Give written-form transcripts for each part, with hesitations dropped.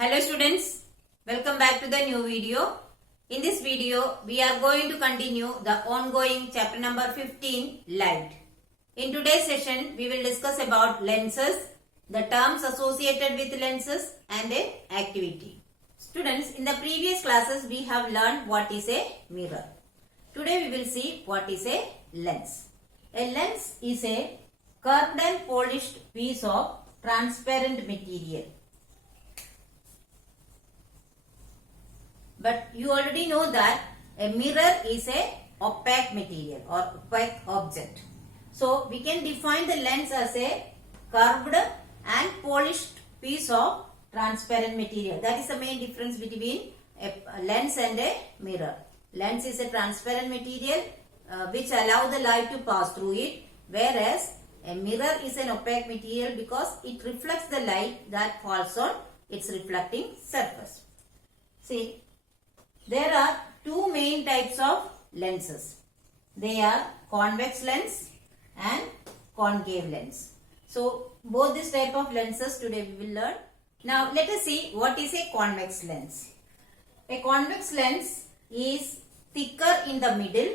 Hello students, welcome back to the new video. In this video, we are going to continue the ongoing chapter number 15, Light. In today's session, we will discuss about lenses, the terms associated with lenses and a activity. Students, in the previous classes, we have learned what is a mirror. Today, we will see what is a lens. A lens is a curved and polished piece of transparent material. But you already know that a mirror is a opaque material or opaque object. So we can define the lens as a curved and polished piece of transparent material. That is the main difference between a lens and a mirror. Lens is a transparent material which allows the light to pass through it, whereas a mirror is an opaque material because it reflects the light that falls on its reflecting surface. See, there are two main types of lenses. They are convex lens and concave lens. So, both this type of lenses today we will learn. Now, let us see what is a convex lens. A convex lens is thicker in the middle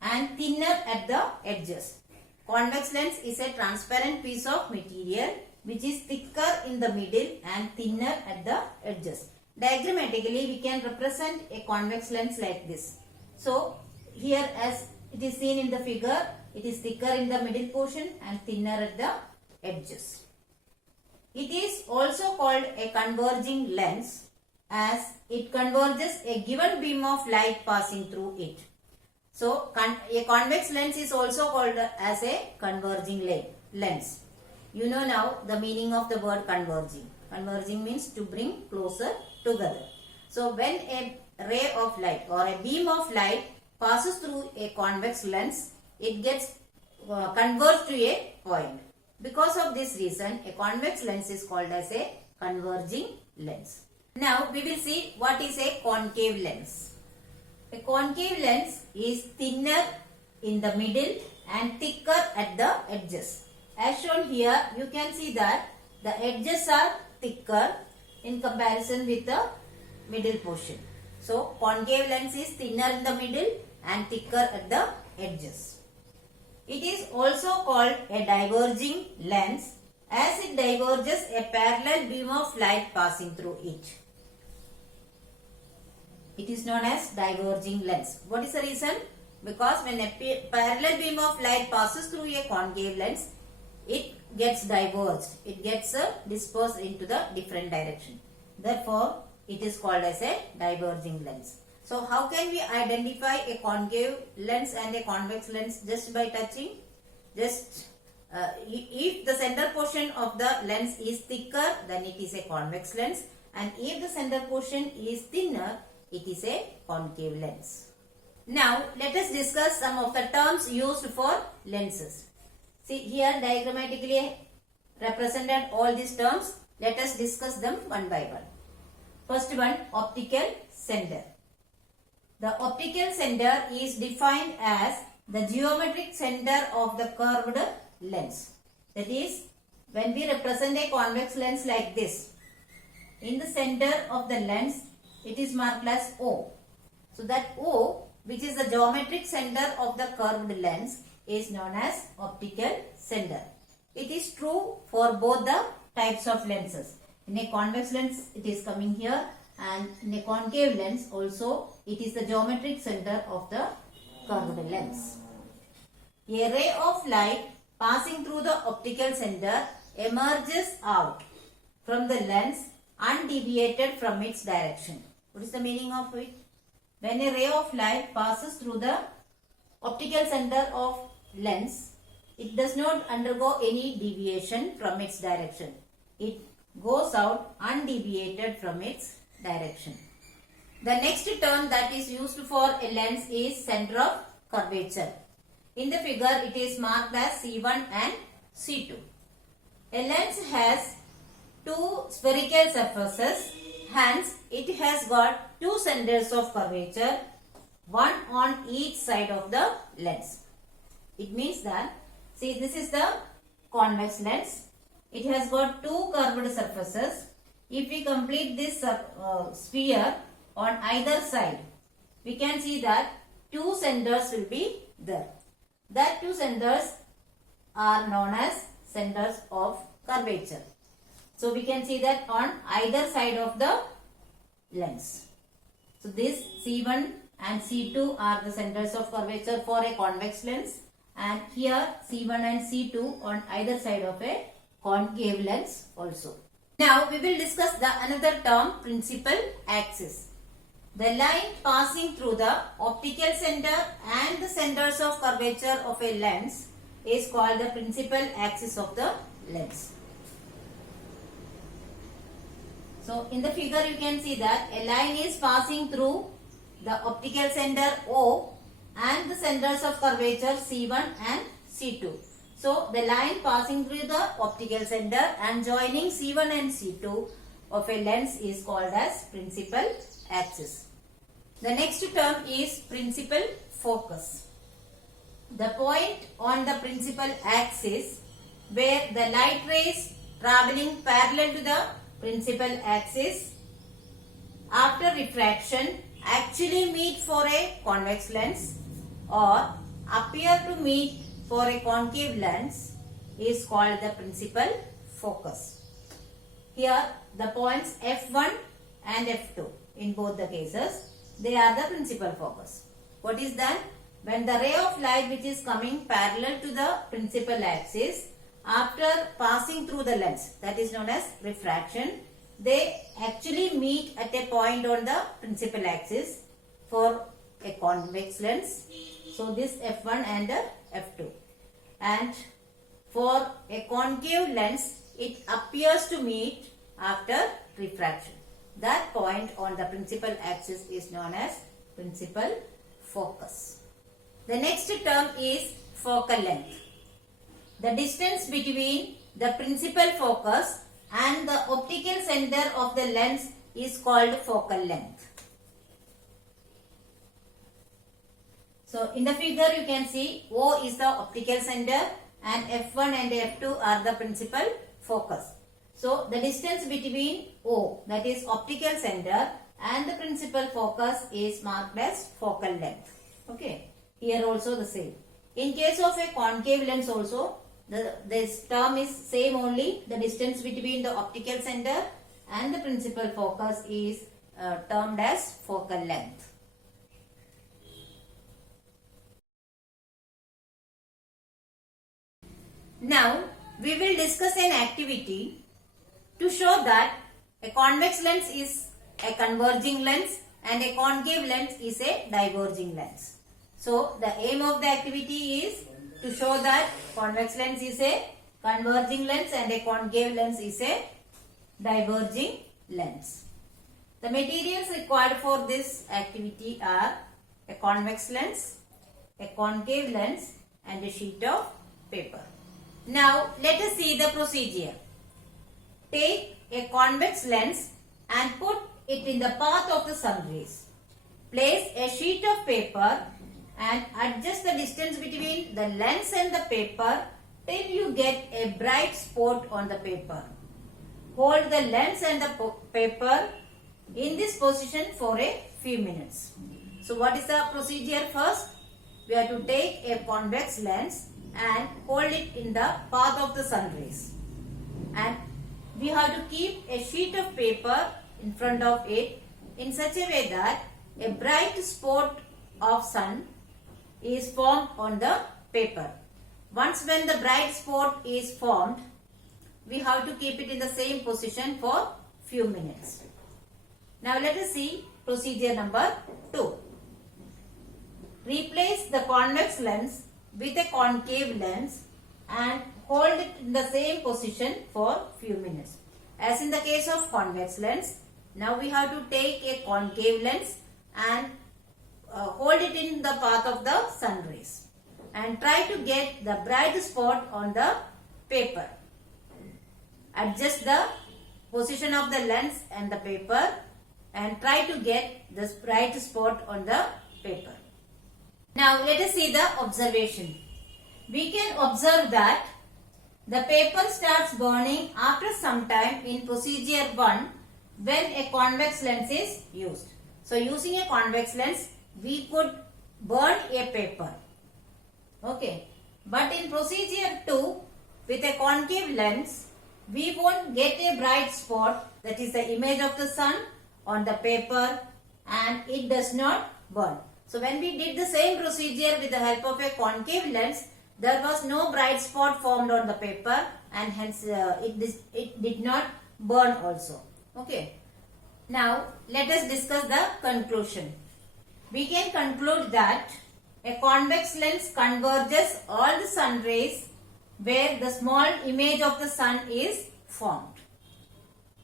and thinner at the edges. Convex lens is a transparent piece of material which is thicker in the middle and thinner at the edges. Diagrammatically, we can represent a convex lens like this. So, here as it is seen in the figure, it is thicker in the middle portion and thinner at the edges. It is also called a converging lens as it converges a given beam of light passing through it. So, a convex lens is also called as a converging lens. You know now the meaning of the word converging. Converging means to bring closer together. So when a ray of light or a beam of light passes through a convex lens, it gets converged to a point. Because of this reason, a convex lens is called as a converging lens. Now we will see what is a concave lens. A concave lens is thinner in the middle and thicker at the edges. As shown here, you can see that the edges are thicker in comparison with the middle portion. So, concave lens is thinner in the middle and thicker at the edges. It is also called a diverging lens as it diverges a parallel beam of light passing through it. It is known as diverging lens. What is the reason? Because when a parallel beam of light passes through a concave lens, it gets diverged. It gets dispersed into the different direction. Therefore, it is called as a diverging lens. So, how can we identify a concave lens and a convex lens just by touching? Just if the center portion of the lens is thicker, then it is a convex lens, and if the center portion is thinner, it is a concave lens. Now, let us discuss some of the terms used for lenses. See, here diagrammatically represented all these terms. Let us discuss them one by one. First one, optical center. The optical center is defined as the geometric center of the curved lens. That is, when we represent a convex lens like this, in the center of the lens, it is marked as O. So that O, which is the geometric center of the curved lens, is known as optical center. It is true for both the types of lenses. In a convex lens, it is coming here, and in a concave lens also, it is the geometric center of the curved lens. A ray of light passing through the optical center emerges out from the lens undeviated from its direction. What is the meaning of it? When a ray of light passes through the optical center of lens, it does not undergo any deviation from its direction. It goes out undeviated from its direction. The next term that is used for a lens is center of curvature. In the figure, it is marked as C1 and C2. A lens has two spherical surfaces, hence it has got two centers of curvature, one on each side of the lens. It means that, see, this is the convex lens. It has got two curved surfaces if we complete this sphere on either side, we can see that two centers will be there. That two centers are known as centers of curvature. So we can see that on either side of the lens. So this C1 and C2 are the centers of curvature for a convex lens, and here C1 and C2 on either side of a concave lens also. Now we will discuss the another term, principal axis. The line passing through the optical center and the centers of curvature of a lens is called the principal axis of the lens. So in the figure you can see that a line is passing through the optical center O and the centers of curvature C1 and C2. So the line passing through the optical center and joining C1 and C2 of a lens is called as principal axis. The next term is principal focus. The point on the principal axis where the light rays traveling parallel to the principal axis after refraction actually meet for a convex lens or appear to meet for a concave lens is called the principal focus. Here the points F1 and F2 in both the cases, they are the principal focus. What is that? When the ray of light which is coming parallel to the principal axis after passing through the lens, that is known as refraction, they actually meet at a point on the principal axis for a convex lens. So this F1 and F2. And for a concave lens, it appears to meet after refraction. That point on the principal axis is known as principal focus. The next term is focal length. The distance between the principal focus and the optical center of the lens is called focal length. So in the figure you can see O is the optical center and F1 and F2 are the principal focus. So the distance between O, that is optical center, and the principal focus is marked as focal length. Okay. Here also the same. In case of a concave lens also, this term is same only. The distance between the optical center and the principal focus is termed as focal length. Now we will discuss an activity to show that a convex lens is a converging lens and a concave lens is a diverging lens. So the aim of the activity is to show that convex lens is a converging lens and a concave lens is a diverging lens. The materials required for this activity are a convex lens, a concave lens and a sheet of paper. Now let us see the procedure. Take a convex lens and put it in the path of the sun rays. Place a sheet of paper and adjust the distance between the lens and the paper till you get a bright spot on the paper. Hold the lens and the paper in this position for a few minutes. So what is the procedure first? We have to take a convex lens and hold it in the path of the sun rays. And we have to keep a sheet of paper in front of it in such a way that a bright spot of sun is formed on the paper. Once when the bright spot is formed, we have to keep it in the same position for few minutes. Now let us see procedure number 2. Replace the convex lens with a concave lens and hold it in the same position for few minutes. As in the case of convex lens, now we have to take a concave lens and hold it in the path of the sun rays and try to get the bright spot on the paper. Adjust the position of the lens and the paper and try to get this bright spot on the paper. Now let us see the observation. We can observe that The paper starts burning after some time in procedure 1 when a convex lens is used. So using a convex lens, we could burn a paper. Okay. But in procedure 2, with a concave lens, we won't get a bright spot, that is the image of the sun on the paper, and it does not burn. So when we did the same procedure with the help of a concave lens, there was no bright spot formed on the paper, and hence it did not burn also. Okay. Now let us discuss the conclusion. We can conclude that a convex lens converges all the sun rays where the small image of the sun is formed.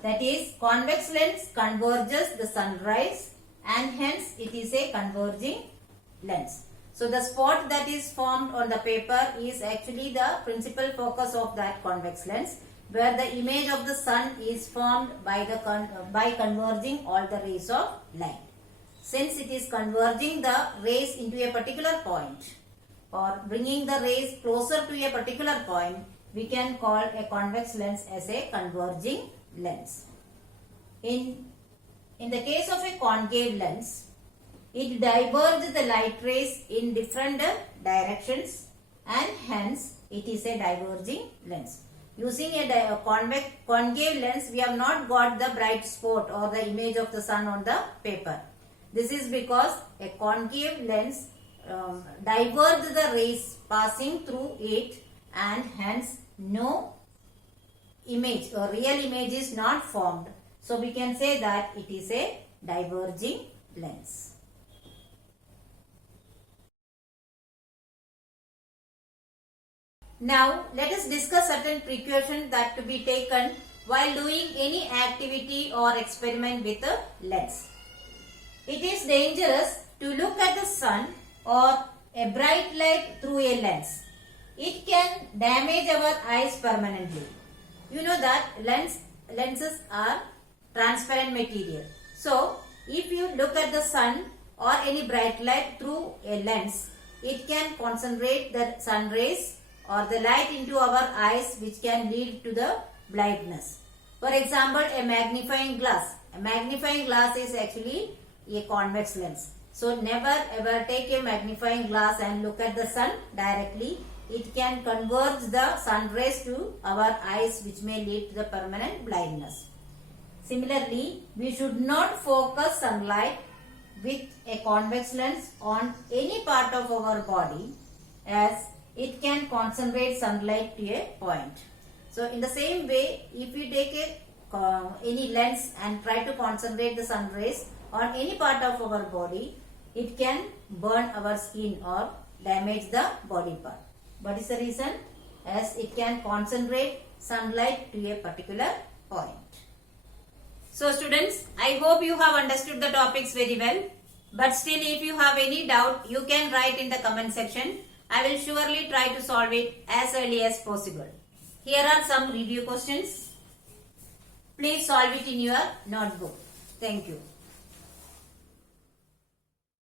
That is, convex lens converges the sun rays and hence it is a converging lens. So the spot that is formed on the paper is actually the principal focus of that convex lens, where the image of the sun is formed by converging all the rays of light. Since it is converging the rays into a particular point or bringing the rays closer to a particular point, we can call a convex lens as a converging lens. In the case of a concave lens, it diverges the light rays in different directions and hence it is a diverging lens. Using a concave lens, we have not got the bright spot or the image of the sun on the paper. This is because a concave lens diverges the rays passing through it and hence no image or real image is not formed. So we can say that it is a diverging lens. Now let us discuss certain precautions that to be taken while doing any activity or experiment with a lens. It is dangerous to look at the sun or a bright light through a lens. It can damage our eyes permanently. You know that lenses are transparent material. So if you look at the sun or any bright light through a lens, it can concentrate the sun rays or the light into our eyes, which can lead to the blindness. For example, a magnifying glass. A magnifying glass is actually a convex lens. So never ever take a magnifying glass and look at the sun directly. It can converge the sun rays to our eyes, which may lead to the permanent blindness. Similarly, we should not focus sunlight with a convex lens on any part of our body, as it can concentrate sunlight to a point. So in the same way, if we take any lens and try to concentrate the sun rays on any part of our body, it can burn our skin or damage the body part. What is the reason? As it can concentrate sunlight to a particular point. So students, I hope you have understood the topics very well. But still, if you have any doubt, you can write in the comment section. I will surely try to solve it as early as possible. Here are some review questions. Please solve it in your notebook. Thank you.